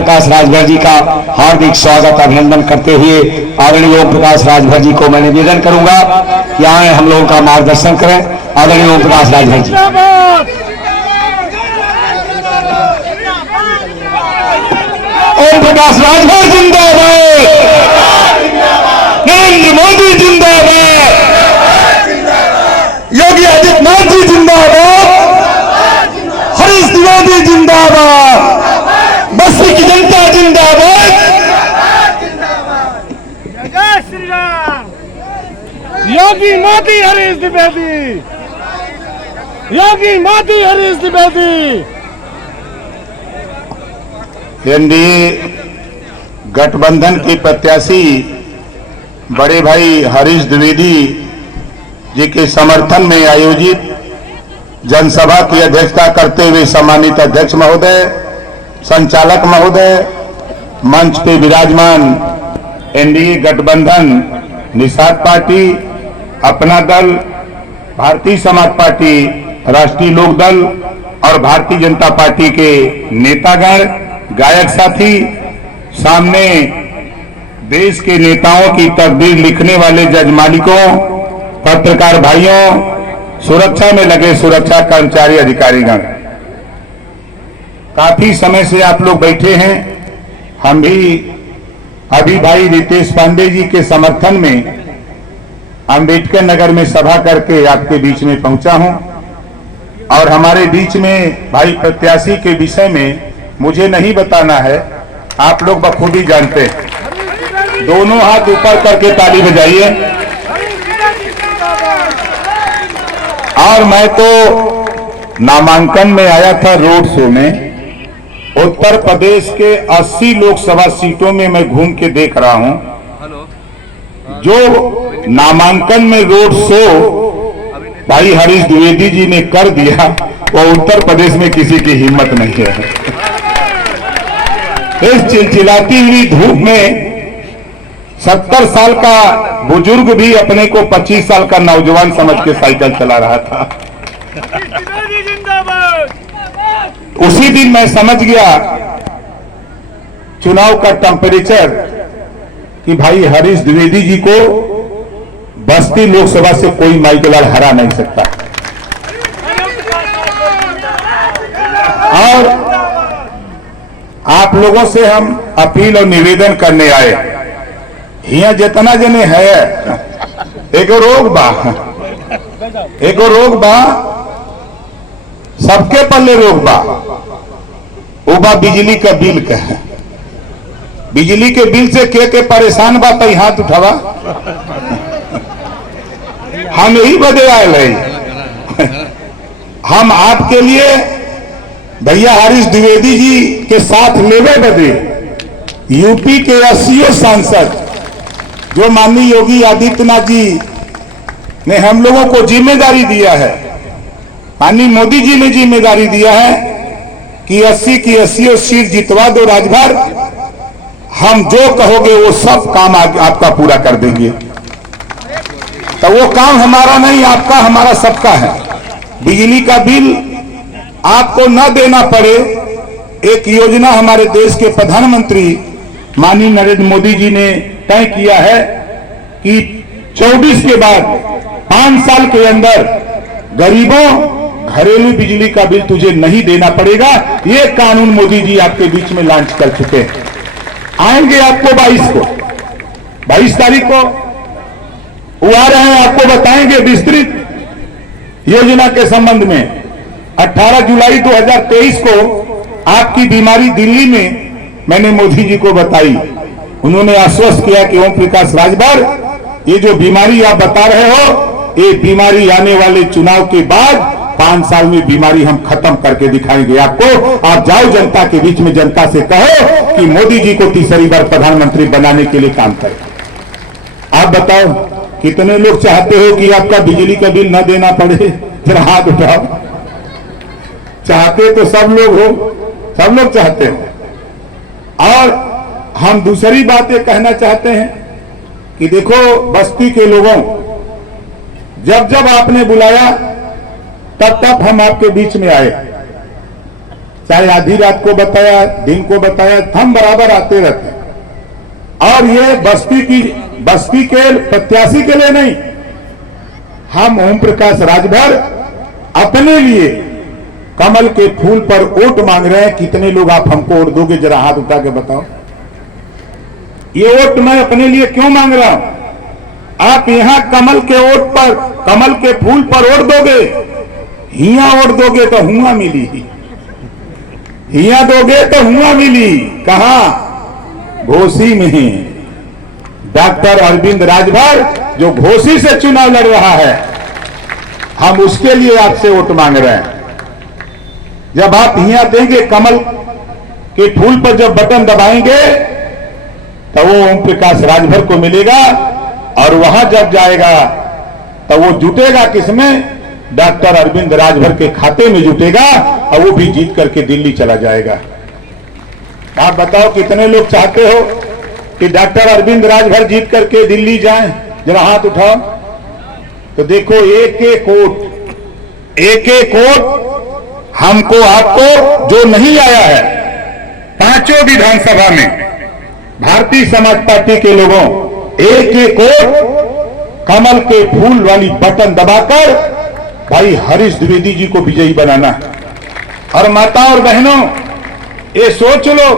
प्रकाश राजभर जी का हार्दिक स्वागत अभिनंदन करते हुए आदरणीय ओम प्रकाश राजभर जी को मैं निवेदन करूंगा कि आए हम लोगों का मार्गदर्शन करें। आदरणीय ओम प्रकाश राजभर जी। ओम प्रकाश राजभर जिंदाबाद, नरेंद्र मोदी जिंदाबाद, योगी आदित्यनाथ जी जिंदाबाद, हरीश द्विवेदी जिंदाबाद, बस्ती की जनता जिंदाबाद। जय श्री राम। योगी मोदी हरीश द्विवेदी, योगी मोदी हरीश द्विवेदी। एनडीए गठबंधन के प्रत्याशी बड़े भाई हरीश द्विवेदी जी के समर्थन में आयोजित जनसभा की अध्यक्षता करते हुए सम्मानित अध्यक्ष महोदय, संचालक महोदय, मंच पे विराजमान एनडीए गठबंधन, निषाद पार्टी, अपना दल, भारतीय समाज पार्टी, राष्ट्रीय लोक दल और भारतीय जनता पार्टी के नेतागण, गायक साथी, सामने देश के नेताओं की तकदीर लिखने वाले जज मालिकों, पत्रकार भाइयों, सुरक्षा में लगे सुरक्षा कर्मचारी अधिकारीगण, काफी समय से आप लोग बैठे हैं। हम भी अभी भाई रितेश पांडे जी के समर्थन में अंबेडकर नगर में सभा करके आपके बीच में पहुंचा हूं और हमारे बीच में भाई प्रत्याशी के विषय में मुझे नहीं बताना है, आप लोग बखूबी जानते हैं। दोनों हाथ ऊपर करके ताली बजाइए। और मैं तो नामांकन में आया था रोड शो में, उत्तर प्रदेश के 80 लोकसभा सीटों में मैं घूम के देख रहा हूं। जो नामांकन में रोड शो भाई हरीश द्विवेदी जी ने कर दिया, वो उत्तर प्रदेश में किसी की हिम्मत नहीं है। इस चिलचिलाती हुई धूप में 70 साल का बुजुर्ग भी अपने को 25 साल का नौजवान समझ के साइकिल चला रहा था। उसी दिन मैं समझ गया चुनाव का टेम्परेचर कि भाई हरीश द्विवेदी जी को बस्ती लोकसभा से कोई माइकलाल हरा नहीं सकता। और आप लोगों से हम अपील और निवेदन करने आए, यहाँ जितना जने है एगो रोग बा सबके पल्ले रोग बा, वो बा बिजली का बिल का। बिजली के बिल से के परेशान बा तो हाथ उठावा। हम यही बदे आए हैं, हम आपके लिए भैया हरीश द्विवेदी जी के साथ लेवे बदे यूपी के 80 सांसद जो माननीय योगी आदित्यनाथ जी ने हम लोगों को जिम्मेदारी दिया है, माननीय मोदी जी ने जिम्मेदारी दिया है कि 80 की 80 सीट जितवा दो राजभर, हम जो कहोगे वो सब काम आपका पूरा कर देंगे। तो वो काम हमारा नहीं, आपका हमारा सबका है। बिजली का बिल आपको न देना पड़े, एक योजना हमारे देश के प्रधानमंत्री माननीय नरेंद्र मोदी जी ने तय किया है कि 24 के बाद 5 साल के अंदर गरीबों घरेलू बिजली का बिल तुझे नहीं देना पड़ेगा। ये कानून मोदी जी आपके बीच में लॉन्च कर चुके हैं। आएंगे आपको 22 तारीख को वो आ रहे हैं, आपको बताएंगे विस्तृत योजना के संबंध में। 18 जुलाई 2023 को आपकी बीमारी दिल्ली में मैंने मोदी जी को बताई, उन्होंने आश्वस्त किया कि ओम प्रकाश राजभर ये जो बीमारी आप बता रहे हो, ये बीमारी आने वाले चुनाव के बाद 5 साल में बीमारी हम खत्म करके दिखाएंगे आपको। आप जाओ जनता के बीच में, जनता से कहो कि मोदी जी को तीसरी बार प्रधानमंत्री बनाने के लिए काम करें। आप बताओ कितने लोग चाहते हो कि आपका बिजली का बिल न देना पड़े? जरा हाथ उठाओ। चाहते तो सब लोग हो, सब लोग चाहते हो। और हम दूसरी बात ये कहना चाहते हैं कि देखो बस्ती के लोगों, जब जब आपने बुलाया तब तब हम आपके बीच में आए। चाहे आधी रात को बताया, दिन को बताया, हम बराबर आते रहते हैं। और ये बस्ती के प्रत्याशी के लिए नहीं, हम ओम प्रकाश राजभर अपने लिए कमल के फूल पर वोट मांग रहे हैं। कितने लोग आप हमको वोट दोगे, जरा हाथ उठा के बताओ। ये वोट मैं अपने लिए क्यों मांग रहा हूं? आप यहां कमल के वोट पर, कमल के फूल पर वोट दोगे, हिया वोट दोगे तो हुआ मिली, हिया दोगे तो हुआ मिली। कहां? घोसी में डॉक्टर अरविंद राजभर जो घोसी से चुनाव लड़ रहा है, हम उसके लिए आपसे वोट मांग रहे हैं। जब आप हिया देंगे, कमल के फूल पर जब बटन दबाएंगे तो वो ओम प्रकाश राजभर को मिलेगा, और वहां जब जाएगा तो वो जुटेगा किसमें? डॉक्टर अरविंद राजभर के खाते में जुटेगा, और वो भी जीत करके दिल्ली चला जाएगा। आप बताओ कितने लोग चाहते हो कि डॉक्टर अरविंद राजभर जीत करके दिल्ली जाएं? जरा हाथ उठाओ तो देखो। एक एक वोट हमको, आपको जो नहीं आया है, पांचों विधानसभा में भारतीय समाज पार्टी के लोगों, एक एक वोट कमल के फूल वाली बटन दबाकर भाई हरीश द्विवेदी जी को विजयी बनाना है। और माता और बहनों, ये सोच लो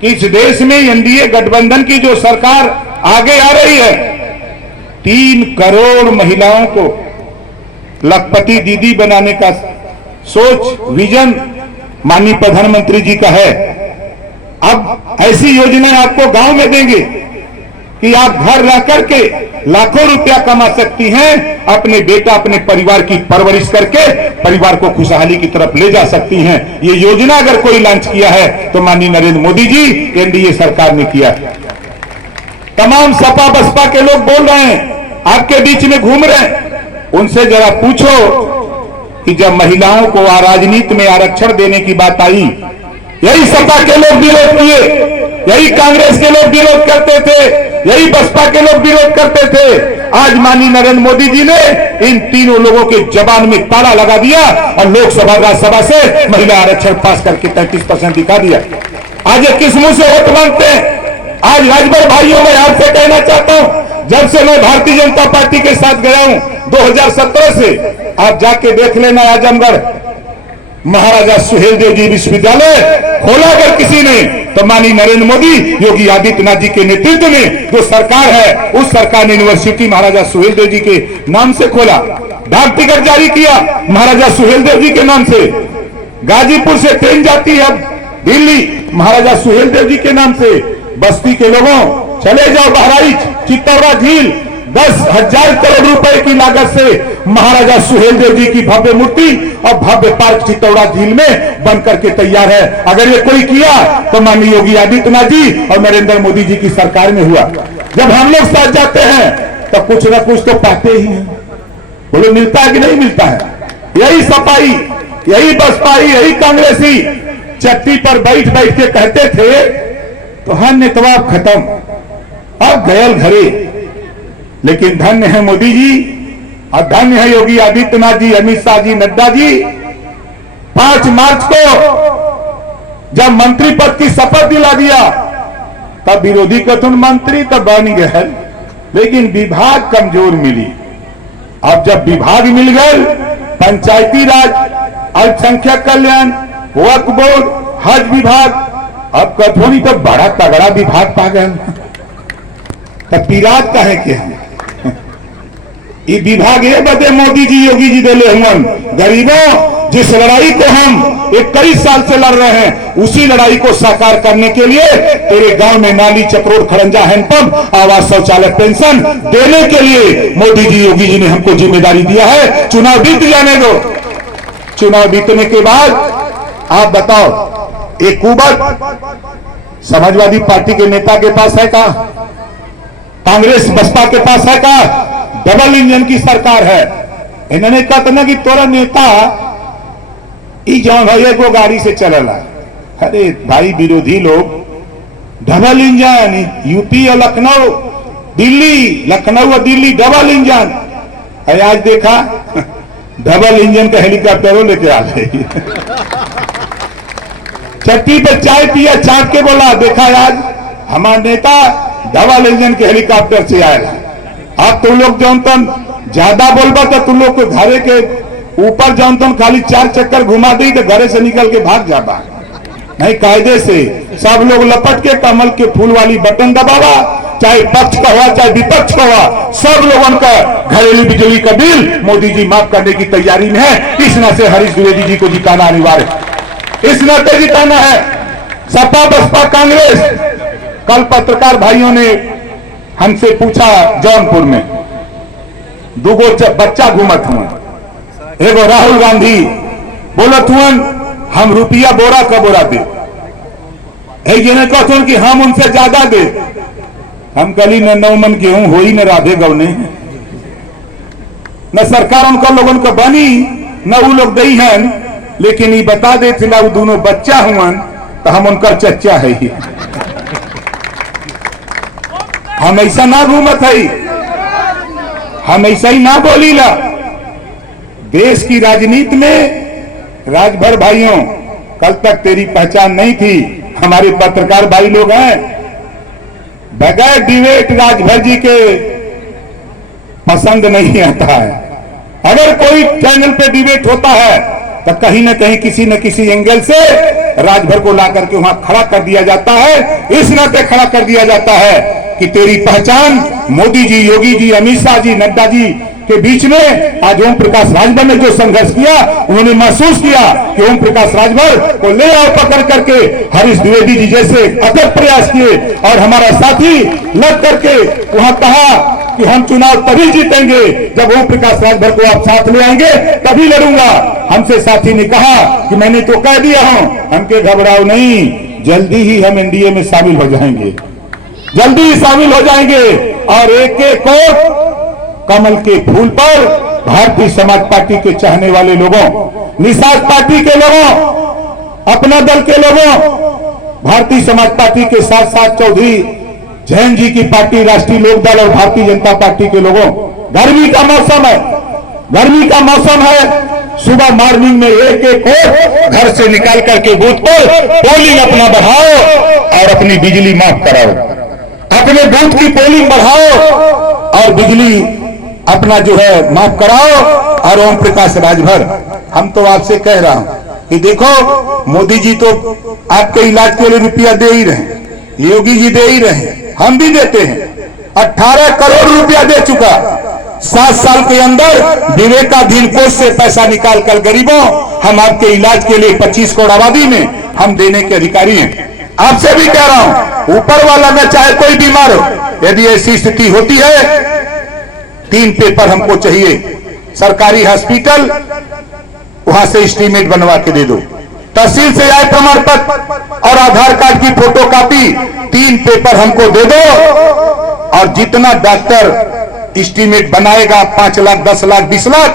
कि इस देश में एनडीए गठबंधन की जो सरकार आगे आ रही है, 3 करोड़ महिलाओं को लखपति दीदी बनाने का सोच, विजन माननीय प्रधानमंत्री जी का है। अब ऐसी योजना आपको गांव में देंगे कि आप घर रह करके लाखों रुपया कमा सकती हैं, अपने बेटा, अपने परिवार की परवरिश करके परिवार को खुशहाली की तरफ ले जा सकती हैं। ये योजना अगर कोई लॉन्च किया है तो माननीय नरेंद्र मोदी जी, एनडीए सरकार ने किया। तमाम सपा बसपा के लोग बोल रहे हैं, आपके बीच में घूम रहे हैं, उनसे जरा पूछो कि जब महिलाओं को राजनीति में आरक्षण देने की बात आई, यही सपा के लोग विरोध किए, यही कांग्रेस के लोग विरोध करते थे, यही बसपा के लोग विरोध करते थे। आज माननीय नरेंद्र मोदी जी ने इन तीनों लोगों के जबान में ताला लगा दिया और लोकसभा राज्यसभा से महिला आरक्षण पास करके 33% दिखा दिया। आज ये किस मुंह से वोट मांगते हैं? आज राजभर भाइयों, मैं आपसे कहना चाहता हूं, जब से मैं भारतीय जनता पार्टी के साथ गया हूं 2017 से, आप जाके देख लेना, आजमगढ़ महाराजा सुहेलदेव जी विश्वविद्यालय खोला अगर किसी ने तो माननीय नरेंद्र मोदी, योगी आदित्यनाथ जी के नेतृत्व में जो सरकार है, उस सरकार ने यूनिवर्सिटी महाराजा सुहेलदेव जी के नाम से खोला। डाक टिकट जारी किया महाराजा सुहेलदेव जी के नाम से। गाजीपुर से ट्रेन जाती है दिल्ली महाराजा सुहेलदेव जी के नाम से। बस्ती के लोगों, चले जाओ बहराइच, चित्तौरा झील, 10,000 करोड़ रुपए की लागत से महाराजा सुहेलदेव जी की भव्य मूर्ति और भव्य पार्क चित्तौरा झील में बनकर के तैयार है। अगर ये कोई किया तो माननीय योगी आदित्यनाथ जी और नरेंद्र मोदी जी की सरकार में हुआ। जब हम लोग साथ जाते हैं तो कुछ ना कुछ तो पाते ही हैं। बोलो, मिलता है कि नहीं मिलता है? यही सपाई, यही बसपाई, यही कांग्रेसी चट्टी पर बैठ बैठ के कहते थे तो हर नेतवाब खत्म, अब गयल घरे। लेकिन धन्य है मोदी जी और धन्य है योगी आदित्यनाथ जी, अमित शाह जी, नड्डा जी। 5 मार्च को जब मंत्री पद की शपथ दिला दिया तब विरोधी कथन मंत्री तब बन गए, लेकिन विभाग कमजोर मिली। अब जब विभाग मिल गए, पंचायती राज, अल्पसंख्यक कल्याण, वक्फ बोर्ड, हज विभाग, अब कथोनी तो बड़ा तगड़ा विभाग पा गए। तब पीरात का है क्या? ये विभाग ये बदे मोदी जी, योगी जी दिले हुन गरीबों, जिस लड़ाई को हम 21 साल से लड़ रहे हैं, उसी लड़ाई को साकार करने के लिए तेरे गांव में नाली, चक्रोड़, खरंजा, हैंडपंप, आवास, शौचालय, पेंशन देने के लिए मोदी जी, योगी जी ने हमको जिम्मेदारी दिया है। चुनाव बीत जाने दो, चुनाव बीतने के बाद आप बताओ, एक कुबत समाजवादी पार्टी के नेता के पास है का? कांग्रेस बसपा के पास है का? डबल इंजन की सरकार है। इन्होंने कहा ना कि तोरा नेता जौन है वो गाड़ी से चलला। अरे भाई, विरोधी लोग डबल इंजन, यूपी और लखनऊ, दिल्ली, लखनऊ और दिल्ली डबल इंजन है। आज देखा डबल इंजन का हेलीकॉप्टरों लेके आ गए। चट्टी पे चाय पिया, चाट के बोला देखा आज हमारा नेता दवा लेजन के हेलीकॉप्टर से आया। अब तुम लोग जौन तन ज्यादा बोलबा तो तुम लोग को घरे के ऊपर जौन तन खाली 4 चक्कर घुमा दी तो घरे से निकल के भाग जाबा। नहीं, कायदे से सब लोग लपट के कमल के फूल वाली बटन दबावा, चाहे पक्ष का हुआ चाहे विपक्ष का हुआ, सब लोगों का घरेलू बिजली का बिल मोदी जी माफ करने की तैयारी में है। इस नाते हरीश द्विवेदी जी को जिताना अनिवार्य, इस नाते जिताना है। सपा बसपा कांग्रेस, कल पत्रकार भाइयों ने हमसे पूछा जौनपुर में 2 बच्चा घूमत हुआ, एगो राहुल गांधी बोलत हुआ हम रुपया बोरा का बोरा दे, एक कहते कि हम उनसे ज्यादा दे। हम कली न 9 मन गेहूं हो ही न राधे गौने, न सरकार उनका लोगों को बनी न वो लोग दई हैं, लेकिन ये बता दे थिला वो दोनों बच्चा हुआ तो हम उनका चच्चा है ही। हम ऐसा ना घूमत है, हम ऐसा ही ना बोलीला। देश की राजनीति में राजभर भाइयों, कल तक तेरी पहचान नहीं थी, हमारे पत्रकार भाई लोग हैं, बगैर डिबेट राजभर जी के पसंद नहीं आता है। अगर कोई चैनल पे डिबेट होता है तो कहीं ना कहीं किसी न किसी एंगल से राजभर को ला करके वहां खड़ा कर दिया जाता है। इस नाते खड़ा कर दिया जाता है कि तेरी पहचान मोदी जी, योगी जी, अमित शाह जी, नड्डा जी के बीच में आज ओम प्रकाश राजभर ने जो संघर्ष किया, उन्होंने महसूस किया कि ओम प्रकाश राजभर को ले आओ पकड़ करके। हरीश द्विवेदी जी जैसे अथक प्रयास किए और हमारा साथी लग करके वहां कहा कि हम चुनाव तभी जीतेंगे जब ओम प्रकाश राजभर को आप साथ ले आएंगे, तभी लड़ूंगा। हमसे साथी ने कहा कि मैंने तो कह दिया हूं, हमके घबराओ नहीं, जल्दी ही हम एनडीए में शामिल हो जाएंगे, जल्दी ही शामिल हो जाएंगे। और एक एक वोट कमल के फूल पर भारतीय समाज पार्टी के चाहने वाले लोगों, निषाद पार्टी के लोगों, अपना दल के लोगों, भारतीय समाज पार्टी के साथ साथ चौधरी जैन जी की पार्टी, राष्ट्रीय लोकदल और भारतीय जनता पार्टी के लोगों, गर्मी का मौसम है, गर्मी का मौसम है। सुबह मॉर्निंग में एक एक वोट घर से निकाल करके बूथ पर पोलिंग अपना बढ़ाओ और अपनी बिजली माफ कराओ, अपने बूथ की पोलिंग बढ़ाओ और बिजली अपना जो है माफ कराओ। और ओम प्रकाश राजभर, हम तो आपसे कह रहा हूं कि देखो मोदी जी तो आपके इलाज के लिए रुपया दे ही रहे, योगी जी दे ही रहे, हम भी देते हैं। 18 करोड़ रुपया दे चुका, 7 साल के अंदर विवेकाधीन कोष से पैसा निकाल कर गरीबों, हम आपके इलाज के लिए 25 करोड़ आबादी में हम देने के अधिकारी हैं। आपसे भी कह रहा हूं, ऊपर वाला न चाहे कोई बीमार हो, यदि ऐसी स्थिति होती है 3 पेपर हमको चाहिए, सरकारी हॉस्पिटल वहां से एस्टीमेट बनवा के दे दो, तहसील से आए प्रमाण पत्र और आधार कार्ड की फोटोकॉपी, 3 पेपर हमको दे दो। और जितना डॉक्टर एस्टीमेट बनाएगा 5 लाख, 10 लाख, 20 लाख,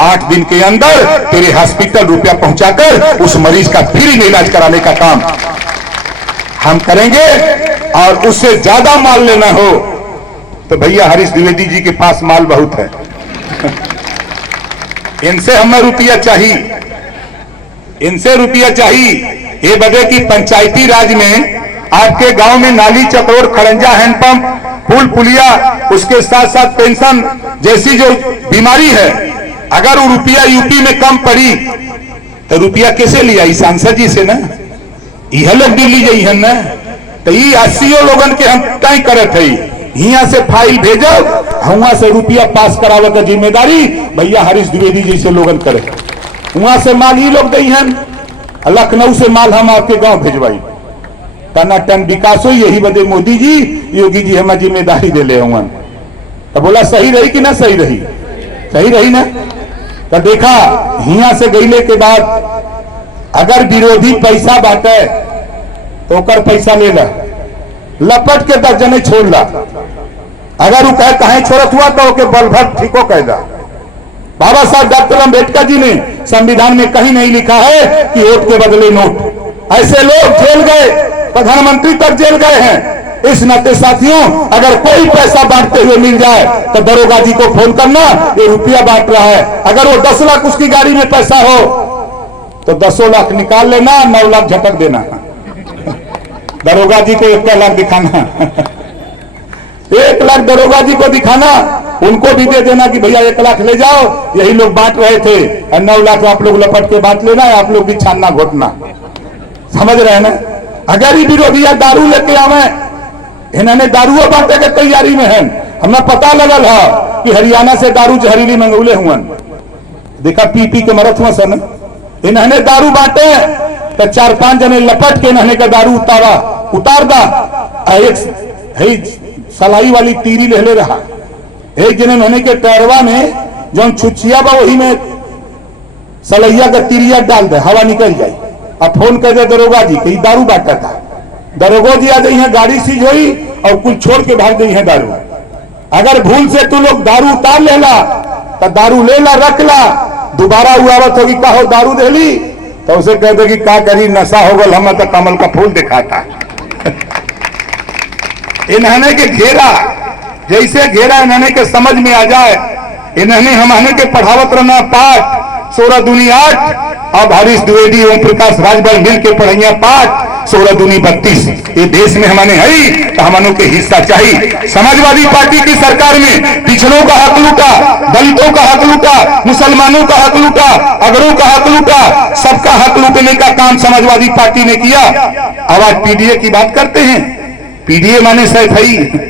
8 दिन के अंदर तेरे हॉस्पिटल रुपया पहुंचाकर उस मरीज का फ्री में इलाज कराने का काम हम करेंगे। और उससे ज्यादा माल लेना हो तो भैया हरीश द्विवेदी जी के पास माल बहुत है, इनसे हमें रुपया चाहिए, इनसे रुपया चाहिए। ये बदे की पंचायती राज में आपके गांव में नाली, चक्रोड़, खड़ंजा, हैंडपंप, पुल पुलिया, उसके साथ साथ पेंशन जैसी जो बीमारी है, अगर वो रुपया यूपी में कम पड़ी तो रुपया कैसे लिया? सांसद जी से ना, यह लोग दिल्ली जाई है ना, तो ये 80 लोगन के हम तय करे थे, यहाँ से फाइल भेजो, वहां से रुपया पास करावे का जिम्मेदारी भैया हरीश द्विवेदी जी से लोगन करे। वहां से माल ही लोग गई हैं, लखनऊ से माल हम आपके गांव भेजवाई, टनाटन विकास हो। यही बदे मोदी जी, योगी जी हमें जिम्मेदारी दे ले हुआ। तो बोला सही रही कि ना सही रही? सही रही ना। तो देखा यहाँ से गईले के बाद अगर विरोधी पैसा बांटे तो कर पैसा ले ला, लपट के 10 जने छोड़ ला। अगर वो कहे कहीं छोड़त हुआ तो ओके बल भर ठीको कह दा। बाबा साहब डॉक्टर अम्बेडकर जी ने संविधान में कहीं नहीं लिखा है कि वोट के बदले नोट। ऐसे लोग जेल गए, प्रधानमंत्री तक जेल गए हैं। इस नाते साथियों, अगर कोई पैसा बांटते हुए मिल जाए तो दरोगा जी को फोन करना, ये रुपया बांट रहा है। अगर वो 10 लाख उसकी गाड़ी में पैसा हो तो 10 लाख निकाल लेना, 9 लाख झटक देना। दरोगा जी को 1 लाख दिखाना, 1 लाख दरोगा जी को दिखाना, उनको भी दे देना कि भैया 1 लाख ले जाओ, यही लोग बांट रहे थे, और 9 लाख आप लोग लपट के बांट लेना, आप लोग भी छानना घोटना। समझ रहे हैं ना? अगर ये विरोधिया दारू लेके आवे, इन्होंने दारूओ बांटे के तैयारी में है। हमें पता लगल है कि हरियाणा से दारू जहरीली मंगौले हुआ, देखा पी पी के मरत हुआ सन। इन्होंने दारू बांटे तो 4-5 जने लपट के इन्होंने का दारू उतार दा। एक सलाई वाली तीरी ले रहा, एक जने इन्होंने के टैरवा में जो छुचिया बा वही में सलैया का तीरिया डाल दे, हवा निकल जाए। अब फोन कर दे दरोगा जी कि दारू बांटा था। दरोगा जी आ गई है, गाड़ी सीज हुई और कुल छोड़ के भाग गई है दारू। अगर भूल से तू लोग दारू उतार लेला तो दारू लेला रख ला, दोबारा उआवत होगी का हो दारू देली तो उसे कह दे कि का करी नशा हो गल, हम तो कमल का फूल दिखाता। इन्होंने के घेरा, जैसे घेरा इन्होंने के समझ में आ जाए, इन्होंने हमारे के पढ़ावत रहना पाठ 16 दूनी 8, अब हरीश द्विवेदी ओम प्रकाश राजभर मिल के पढ़ैया पाठ 16 दूनी 32। ये देश में हमारे है तो हमारे के हिस्सा चाहिए। समाजवादी पार्टी की सरकार में पिछड़ों का हक लूटा, दलितों का हक लूटा, मुसलमानों का हक लूटा, अगरों का हक लूटा, सबका हक लूटने का काम समाजवादी पार्टी ने किया। अब आज पीडीए की बात करते हैं। पीडीए माने सैफ